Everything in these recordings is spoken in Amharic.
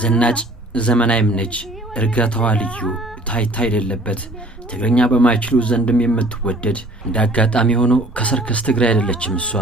ዝናጭ ዘመናዊም ነች እርጋታዋ ልዩ ታይታ አይደለበት ትግርኛ በማይችሉ ዘንድም የምትወደድ እንዳጋጣሚ ሆኖ ከሰርከስ ትግራይ አይደለችም እሷ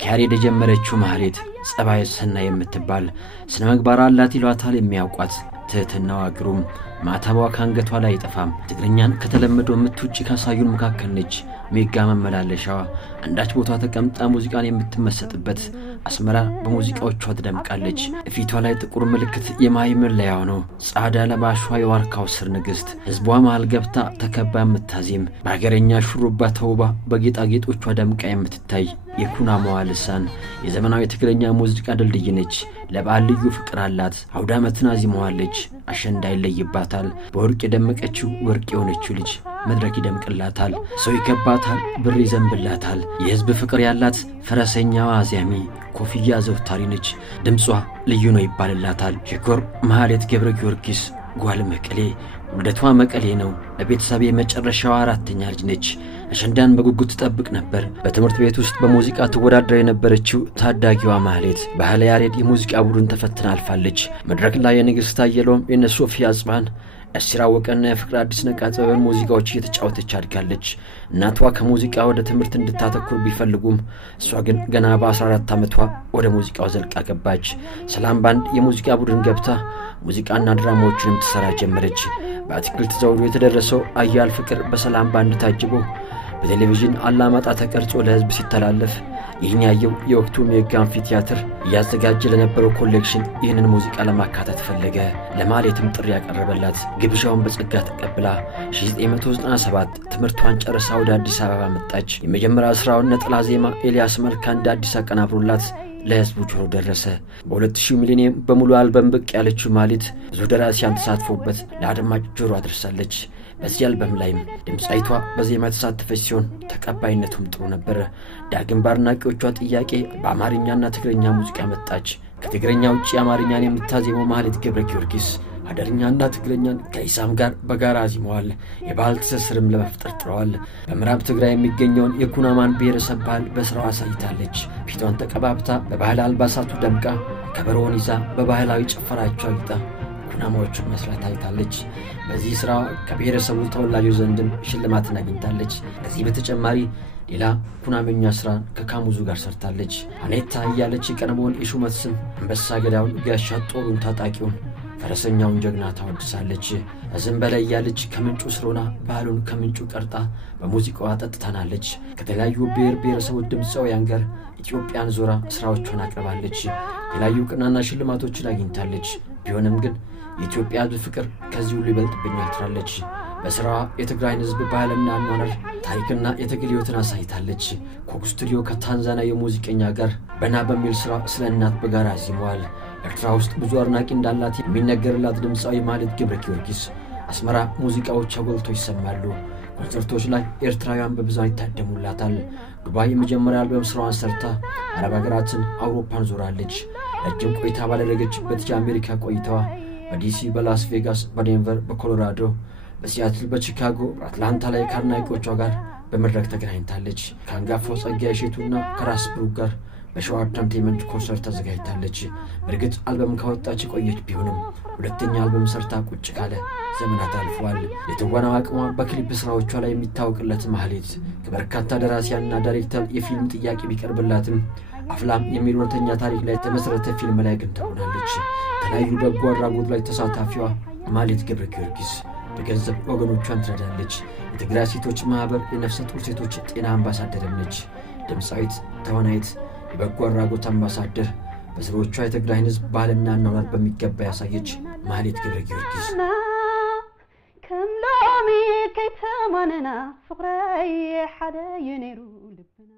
ከያሬድ የጀመረችው ማህሌት ጸባይ ሰናይ የምትባል ስነ ምግባር አላት ይሏታል የሚያውቋት ትህትናዋ ግሩም ማተባዋ ካንገቷ ላይ አይጠፋም ትግርኛን ከተለመደው ምትውጪ ካሳዩን መካከል ነች ሜጋ መመላለሻዋ አንዳች ቦታ ተቀምጣ ሙዚቃን የምትመሰጥበት አስመራ በሙዚቃዎቿ ትደምቃለች ፊቷ ላይ ጥቁር ምልክት የማይምር ለያው ነው ጻዳ ለባሿ የዋርካው ስር ንግስት ህዝቧ መሃል ገብታ ተከባ የምታዜም በአገረኛ ሹሩባ ተውባ በጌጣጌጦቿ ደምቃ የምትታይ የኩና መዋልሳን የዘመናዊ ትግርኛ ሙዚቃ ድልድይ ነች ለበዓል ልዩ ፍቅር አላት አውደ ዓመትን አዚመዋለች አሸንዳ ይለይባታል በወርቅ የደመቀችው ወርቅ የሆነችው ልጅ መድረክ ይደምቅላታል ሰው ይከባታል ብር ይዘንብላታል የህዝብ ፍቅር ያላት ፈረሰኛዋ አዚያሚ ኮፍያ ዘውታሪ ነች ድምጿ ልዩ ነው ይባልላታል ሽኮር ማህሌት ገብረ ጊዮርጊስ ጓል መቀሌ ወደቷ መቀሌ ነው ለቤተሰብ የመጨረሻዋ አራተኛ ልጅ ነች አሸንዳን በጉጉት ተጠብቅ ነበር በትምህርት ቤት ውስጥ በሙዚቃ ትወዳደር የነበረችው ታዳጊዋ ማህሌት ባህለ ያሬድ የሙዚቃ ቡድን ተፈትና አልፋለች መድረክ ላይ የንግስት አየሎም የነሶፊያ ጽባን አስራወቀና የፍቅር አዲስ ነቃጸበን ሙዚቃዎች እየተጫወተች አድጋለች እናቷ ከሙዚቃ ወደ ትምህርት እንድታተኩር ቢፈልጉም እሷ ግን ገና በ14 ዓመቷ ወደ ሙዚቃው ዘልቃ ገባች ሰላም ባንድ የሙዚቃ ቡድን ገብታ ሙዚቃና ድራማዎችንም ትሰራ ጀመረች በአትክልት ዘውዱ የተደረሰው አያል ፍቅር በሰላም ባንድ ታጅቦ በቴሌቪዥን አላማጣ ተቀርጾ ለህዝብ ሲተላለፍ ይህኛየው የወቅቱ ሜጋ አምፊቲያትር ያዘጋጀ ለነበረው ኮሌክሽን ይህንን ሙዚቃ ለማካተት ፈለገ ለማህሌትም ጥሪ ያቀረበላት ግብዣውን በጸጋ ተቀብላ 1997 ትምህርቷን ጨርሳ ወደ አዲስ አበባ መጣች የመጀመሪያ ስራውን ነጠላ ዜማ ኤልያስ መልካ እንደ አዲስ አቀናብሮላት ለህዝቡ ጆሮ ደረሰ በ2000 ሚሊኒየም በሙሉ አልበም ብቅ ያለችው ማህሌት ብዙ ደራሲያን ተሳትፎበት ለአድማጭ ጆሮ አድርሳለች በዚህ አልበም ላይም ድምጻይቷ በዜማ ተሳተፈች ሲሆን ተቀባይነቱም ጥሩ ነበር ዳግም ባርናቂዎቿ ጥያቄ በአማርኛና ትግርኛ ሙዚቃ መጣች ከትግርኛ ውጪ አማርኛን የምታዜመው ማህሌት ገብረ ጊዮርጊስ አደርኛና ትግርኛን ከኢሳም ጋር በጋራ አዚመዋል የባህል ትስስርም ለመፍጠር ጥረዋል በምዕራብ ትግራይ የሚገኘውን የኩናማን ብሔረሰብ ባህል በስራዋ አሳይታለች ፊቷን ተቀባብታ በባህል አልባሳቱ ደምቃ ከበሮውን ይዛ በባህላዊ ጭፈራቸው አጊጣ ኩናማዎቹን መስራት አይታለች በዚህ ስራ ከብሔረሰቡ ተወላጆች ዘንድም ሽልማትን አግኝታለች ከዚህ በተጨማሪ ሌላ ኩናመኛ ስራ ከካሙዙ ጋር ሰርታለች አኔታ እያለች የቀድሞውን የሹመት ስም አንበሳ ገዳውን ጋሻ ጦሩን ታጣቂውን ፈረሰኛውን ጀግና ታወድሳለች እዝም በላይ ያለች ከምንጩ ስሮና ባህሉን ከምንጩ ቀርጣ በሙዚቃዋ አጠጥታናለች ከተለያዩ ብሔረሰቦች ድምጻውያን ጋር ኢትዮጵያን ዞራ ስራዎቿን አቅርባለች የተለያዩ ቅናና ሽልማቶችን አግኝታለች ቢሆንም ግን የኢትዮጵያ ፍቅር ከዚህ ሁሉ ይበልጥብኛል ትላለች በስራዋ የትግራይን ህዝብ ባህልና አኗኗር ታሪክና የትግል ህይወትን አሳይታለች ኮክ ስቱዲዮ ከታንዛኒያ የሙዚቀኛ ጋር በና በሚል ስራ ስለ እናት በጋራ አዚመዋል ኤርትራ ውስጥ ብዙ አድናቂ እንዳላት የሚነገርላት ድምጻዊ ማህሌት ገብረ ጊዮርጊስ አስመራ ሙዚቃዎች አጎልተው ይሰማሉ ኮንሰርቶች ላይ ኤርትራውያን በብዛት ይታደሙላታል ዱባይ የመጀመሪያ አልበም ስራዋን ሰርታ አረብ ሀገራትን አውሮፓን ዞራለች ረጅም ቆይታ ባደረገችበት የአሜሪካ ቆይታዋ በዲሲ በላስ ቬጋስ በዴንቨር በኮሎራዶ በሲያትል በቺካጎ በአትላንታ ላይ ከአድናቂዎቿ ጋር በመድረክ ተገናኝታለች ከአንጋፋው ጸጋዬ እሸቱና ከራስ ብሩክ ጋር በሸዋ ኢንተርቴይንመንት ኮንሰርት ተዘጋጅታለች በርግጥ አልበም ካወጣች ቆየች ቢሆንም ሁለተኛ አልበም ሰርታ ቁጭ ካለ ዘመናት አልፈዋል የትወናው አቅሟ በክሊፕ ስራዎቿ ላይ የሚታወቅለት ማህሌት ከበርካታ ደራሲያንና ዳይሬክተር የፊልም ጥያቄ ቢቀርብላትም አፍላም የሚል እውነተኛ ታሪክ ላይ የተመሰረተ ፊልም ላይ ግን ተሆናለች ተለያዩ በጎ አድራጎት ላይ ተሳታፊዋ ማህሌት ገብረ ጊዮርጊስ በገንዘብ ወገኖቿን ትረዳለች የትግራይ ሴቶች ማህበር የነፍሰ ጡር ሴቶች ጤና አምባሳደር ነች ድምጻዊት ተዋናይት የበጎ አድራጎት አምባሳደር በስራዎቿ የትግራይን ህዝብ ባህልና አኗኗር በሚገባ ያሳየች ማህሌት ገብረ ጊዮርጊስ ከምሎሚ ከይተማነና ፍቅራይ ሓደ የኔሩ ልብና